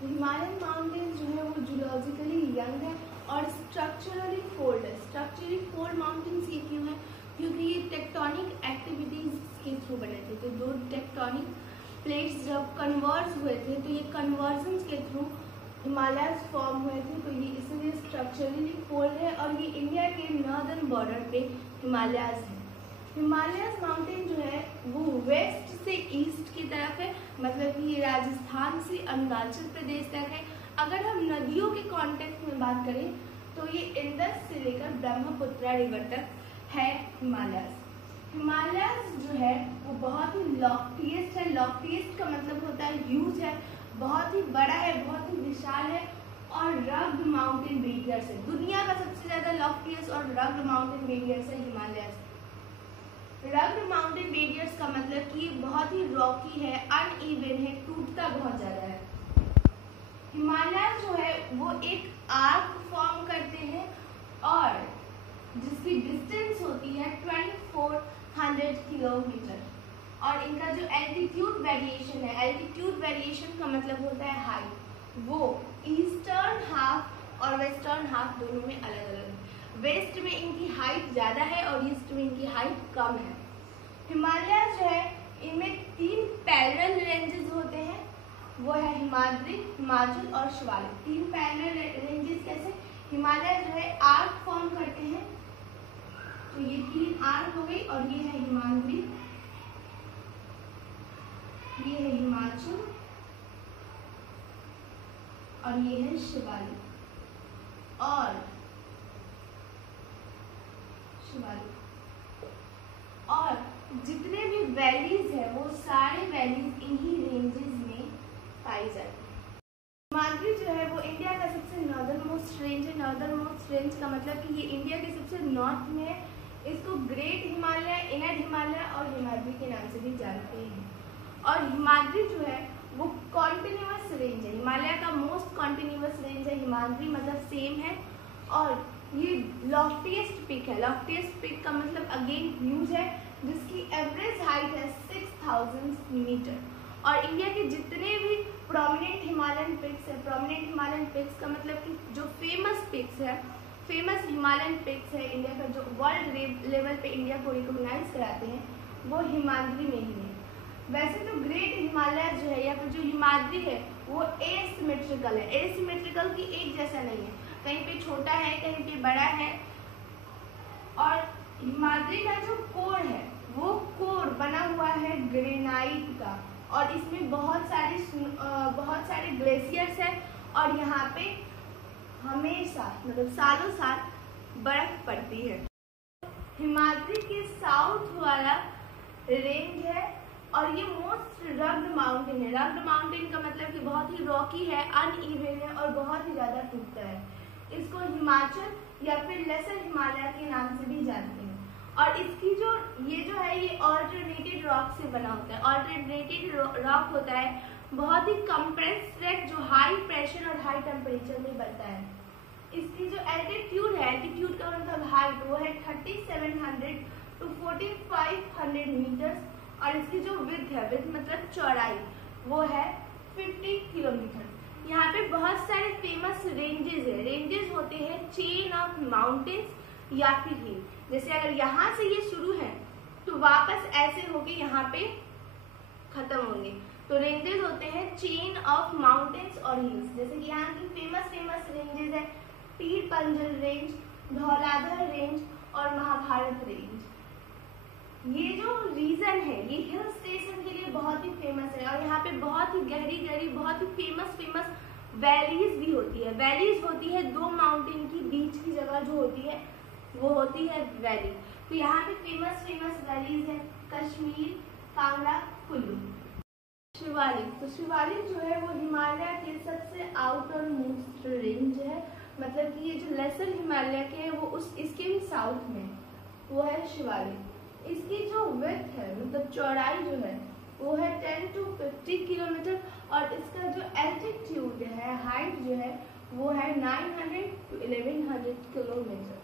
Himalayan mountains जो है वो जियोलॉजिकली यंग है और स्ट्रक्चरली फोल्ड है। स्ट्रक्चरली फोल्ड माउंटेन्स ये क्यों है? क्योंकि ये टेक्टोनिक एक्टिविटीज के थ्रू बने थे। तो दो टेक्टोनिक प्लेट्स जब कन्वर्स हुए थे तो ये कन्वर्जन के थ्रू हिमालयस फॉर्म हुए थे। तो ये इसलिए स्ट्रक्चरली फोल्ड है और ये इंडिया के नॉर्दर्न बॉर्डर पे हिमालयस है। हिमालयस माउंटेन जो है वो वेस्ट से ईस्ट की तरफ है, मतलब कि ये राजस्थान से अरुणाचल प्रदेश तक है। अगर हम नदियों के कॉन्टेक्स्ट में बात करें तो ये इंडस से लेकर ब्रह्मपुत्र रिवर तक है हिमालयस। हिमालयस जो है वो बहुत ही लॉफ्टीएस्ट है। लॉफ्टीएस्ट का मतलब होता है ह्यूज है, बहुत ही बड़ा है, बहुत ही विशाल है और रग्ड माउंटेन रेडियस है। दुनिया का सबसे ज्यादा लॉफ्टीएस्ट और रग्ड माउंटेन रेडियस है हिमालयस। रग्ड माउंटेन रेडियस का मतलब कि बहुत ही रॉकी है, अनइवन है, टूटता बहुत ज्यादा है। हिमालय जो है वो एक आर्क फॉर्म करते हैं और जिसकी डिस्टेंस होती है 2400 किलोमीटर। और इनका जो एल्टीट्यूड वेरिएशन है, एल्टीट्यूड वेरिएशन का मतलब होता है हाइट, वो ईस्टर्न हाफ और वेस्टर्न हाफ दोनों में अलग अलग है। वेस्ट में इनकी हाइट ज़्यादा है और ईस्ट में इनकी हाइट कम है। हिमालय जो है इनमें 3 पैरेलल रेंजेस होते हैं, वो है हिमाद्री, हिमाचल और शिवालिक। 3 पैरेलल रेंजेस कैसे? हिमालय जो है आर्क फॉर्म करते हैं, तो ये 3 आर्क हो गई और ये है हिमाद्री, ये है हिमाचल और ये है शिवालिक। और जितने भी वैलीज है वो सारे वैलीज इन्हीं रेंजेस में पाई जाती है। हिमाद्री जो है वो इंडिया का सबसे नॉर्दर्न मोस्ट रेंज है। नॉर्दर्न मोस्ट रेंज का मतलब कि ये इंडिया के सबसे नॉर्थ में है। इसको ग्रेट हिमालय, इनर हिमालय और हिमाद्री के नाम से भी जानते हैं। और हिमाद्री जो है वो कॉन्टिन्यूअस रेंज है, हिमालय का मोस्ट कॉन्टिन्यूअस रेंज है हिमाद्री, मतलब सेम है। और ये लॉफ्टीएस्ट पिक है। लॉफ्टीएस्ट पिक का मतलब अगेन ह्यूज है, जिसकी एवरेज हाइट है 6000 मीटर। और इंडिया के जितने भी प्रोमिनेंट हिमालयन पिक्स है, प्रोमिनेंट हिमालयन पिक्स का मतलब कि जो फेमस पिक्स है, फेमस हिमालयन पिक्स है इंडिया का, जो वर्ल्ड लेवल पे इंडिया को रिकॉग्नाइज कराते हैं, वो हिमाद्री में ही है। वैसे तो ग्रेट हिमालय जो है या फिर जो हिमाद्री है वो एसिमेट्रिकल है। एसिमेट्रिकल की एक जैसा नहीं है, कहीं पे छोटा है, कहीं पे बड़ा है। और हिमाद्री का जो कोर है वो कोर बना हुआ है ग्रेनाइट का और इसमें बहुत सारे ग्लेशियर्स है और यहाँ पे हमेशा मतलब सालों साल बर्फ पड़ती है। हिमाद्री के साउथ वाला रेंज है और ये मोस्ट रग्ड माउंटेन है। रग्ड माउंटेन का मतलब कि बहुत ही रॉकी है, अनइवन है और बहुत ही ज्यादा टूटता है। इसको हिमाचल या फिर लेसर हिमालय के नाम से भी जानते हैं। और इसकी जो है ये ऑल्टरनेटेड रॉक से बना होता है। ऑल्टरनेटेड रॉक होता है बहुत ही कंप्रेस्ड रॉक जो हाई प्रेशर और हाई टेम्परेचर में बनता है। इसकी जो एल्टीट्यूड है, एल्टीट्यूड का मतलब हाइट, वो है 3700 to 4500 मीटर्स। और इसकी जो विड्थ है, विड्थ मतलब चौड़ाई, वो है 50 किलोमीटर। यहाँ पे बहुत सारे फेमस रेंजेस है। रेंजेस होते हैं चेन ऑफ माउंटेन्स या फिर हिल। जैसे अगर यहाँ से ये शुरू है तो वापस ऐसे होके यहाँ पे खत्म होंगे, तो रेंजेस होते हैं चेन ऑफ माउंटेन्स और हिल्स। जैसे कि यहाँ की फेमस रेंजेस है पीर पंजल रेंज, धौलाधर रेंज और महाभारत रेंज। ये जो रीजन है ये हिल स्टेशन के लिए बहुत ही फेमस है और यहाँ पे बहुत ही गहरी बहुत ही फेमस वैलीज भी होती है। वैलीज होती है 2 माउंटेन की बीच की जगह जो होती है वो होती है वैली। तो यहाँ पे फेमस वैलीज है कश्मीर, कांगड़ा, कुल्लू। शिवालिक, तो शिवालिक जो है वो हिमालय के सबसे आउटर मोस्ट रेंज है, मतलब कि ये जो लेसर हिमालय के है वो इसके भी साउथ में वो है शिवालिक। इसकी जो विड्थ है मतलब चौड़ाई जो है वो है 10 to 50 किलोमीटर और इसका जो एल्टीट्यूड है, हाइट जो है वो है 900 to 1100 किलोमीटर।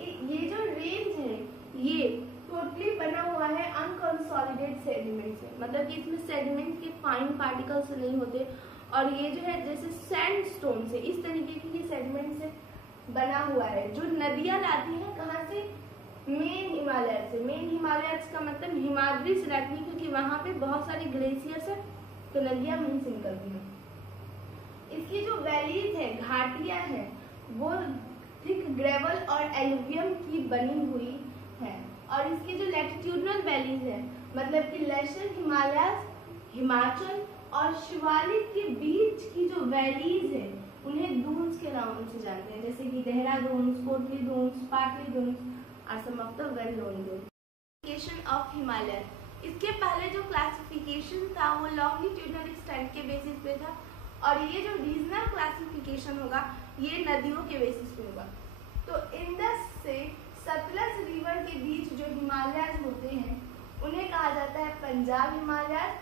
ये जो रेंज है ये टोटली बना हुआ है अनकंसोलिडेटेड सेडिमेंट से, मतलब कि इसमें सेडिमेंट के फाइन पार्टिकल्स नहीं होते और ये जो है जैसे सैंडस्टोन से, इस तरीके की ये सेगमेंट से बना हुआ है। जो नदियां लाती हैं कहाँ से? मेन हिमालय से। मेन हिमालय का मतलब हिमाद्री से लाती है, क्योंकि वहां पे बहुत सारे ग्लेशियर्स है, तो नदियां वहीं से निकलती हैं। इसकी जो वैलीज है, घाटियां हैं, वो थिक ग्रेवल और एलुवियम की बनी हुई है। और इसकी जो लैटिट्यूडनल वैलीज है, मतलब कि लेसर हिमालय, हिमाचल और शिवालिक के बीच की जो वैलीज है, उन्हें दून्स के नाम से जानते हैं, जैसे कि Dehradun, Kotli Doons, Patli Doons are some of the well known Doons. Classification of Himalaya. इसके पहले जो क्लासिफिकेशन था वो लॉन्गिट्यूडनल एक्सटेंट के बेसिस पे था, और ये जो रीजनल क्लासिफिकेशन होगा ये नदियों के बेसिस पे होगा। तो इंडस से सतलज रिवर के बीच जो हिमालय होते हैं उन्हें कहा जाता है पंजाब हिमालय,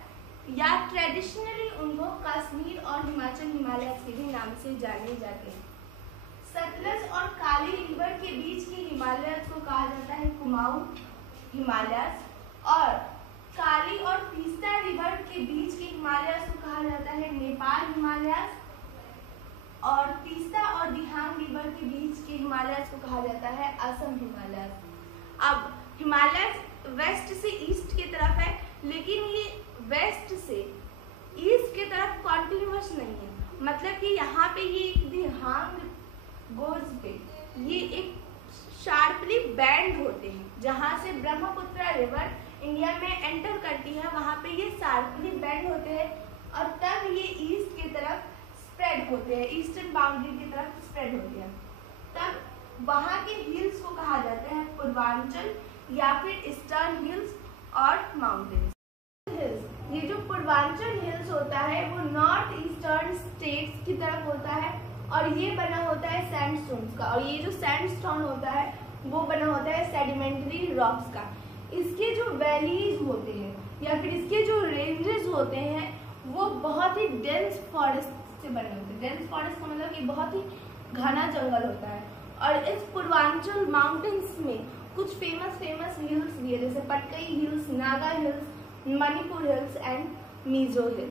या ट्रेडिशनली उनको कश्मीर और हिमाचल हिमालय के भी नाम से जाने जाते हैं। सतलज और काली रिवर के बीच के हिमालय को कहा जाता है कुमाऊं हिमालय, और काली और तीस्ता रिवर के बीच के हिमालय को कहा जाता है नेपाल हिमालय, और तीस्ता और दिहांग रिवर के बीच के हिमालय को कहा जाता है असम हिमालय। अब हिमालय वेस्ट से ईस्ट की तरफ है, लेकिन ये वेस्ट से ईस्ट की तरफ कॉन्टिन्यूअस नहीं है, मतलब कि यहाँ पे ये एक दिहांग गोज पे ये एक शार्पली बैंड होते हैं, जहाँ से ब्रह्मपुत्र रिवर इंडिया में एंटर करती है, वहाँ पे ये शार्पली बैंड होते हैं, और तब ये ईस्ट की तरफ स्प्रेड होते हैं, ईस्टर्न बाउंड्री की तरफ स्प्रेड होते हैं। तब वहाँ के हिल्स को कहा जाता है पूर्वांचल या फिर ईस्टर्न हिल्स और माउंटेन्स। हिल्स, ये जो पूर्वांचल हिल्स होता है वो नॉर्थ ईस्टर्न स्टेट्स की तरफ होता है, और ये बना होता है सैंडस्टोन्स का, और ये जो सैंडस्टोन होता है वो बना होता है सेडिमेंट्री रॉक्स का। इसके जो वैलीज होते हैं या फिर इसके जो रेंजेस होते हैं वो बहुत ही डेंस फॉरेस्ट से बने होते हैं। डेंस फॉरेस्ट का मतलब कि बहुत ही घना जंगल होता है, और इस पूर्वांचल माउंटेन्स में कुछ फेमस हिल्स भी है, जैसे Patkai hills, Naga hills, Manipur hills and Mizo hills.